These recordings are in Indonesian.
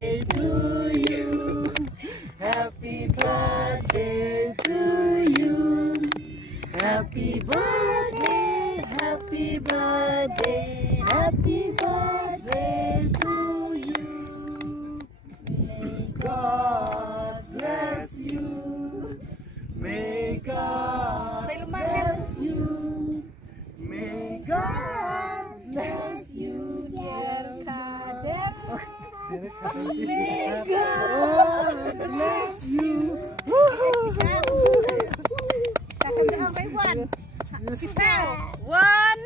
To you, happy birthday to you, happy birthday, happy birthday, happy birthday to you. May God bless you, may God bless you, may God bless you, dear Kadek. May God bless you. One.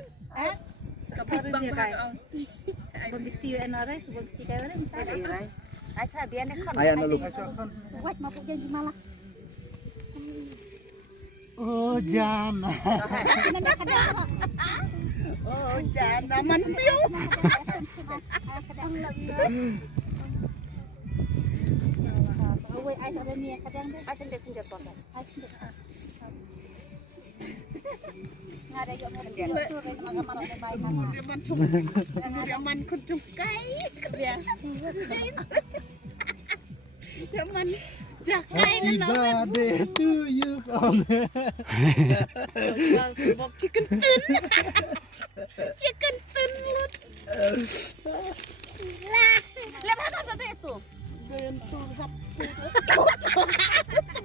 Kapit bang kay. Begitu enarai, begitu kaya orang. Acha biar ni kon. Ayan na look. Wait, mapuk janji malah. Oh Jana. Oh Jana man piu. Wait, ai ada ni kadang dia. Acha dia pinjam ton. Ada juga dia. Dia man cum. Dia man kun cukai. Dia. Dia man jakai Happy birthday to you, Kong. Bok chicken tin. Chicken tin lut. Lah. Lah apa satu itu? Gentur hap.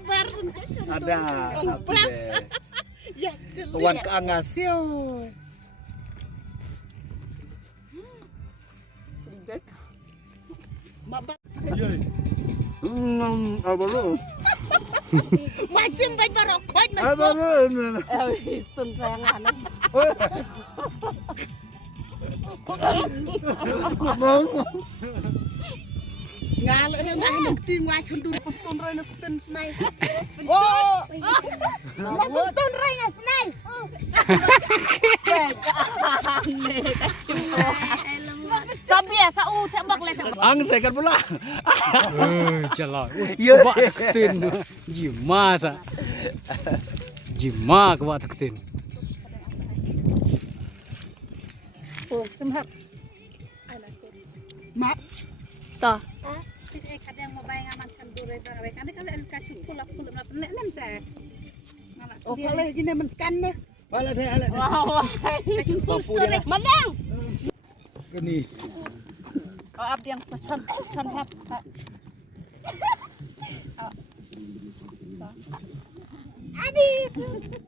Baru Ada. ya jelas. Kawan keangas yo. Bapak Apa lu? macam baik barokot Apa masuk. lu? Tun sayangan. Ngalak na nak tingwa chundur tun roi nak tun snai. Oh. Nak tun roi nak snai. Sampai sau tembak le tembak. Ang second pula. Jalan. Ya. Kebak teketin. Jima sa. Jima kebak teketin. Oh, sempat. Mak. Toh. Kadang mau bayang aman sandur itu, kadang kalau kacu kulap nek nem saya. Oh kalau gini menkan ne. Wala deh, ala deh. Wow, kacu kulap menang. Gini. Oh, abdi yang pesan hap. Adik.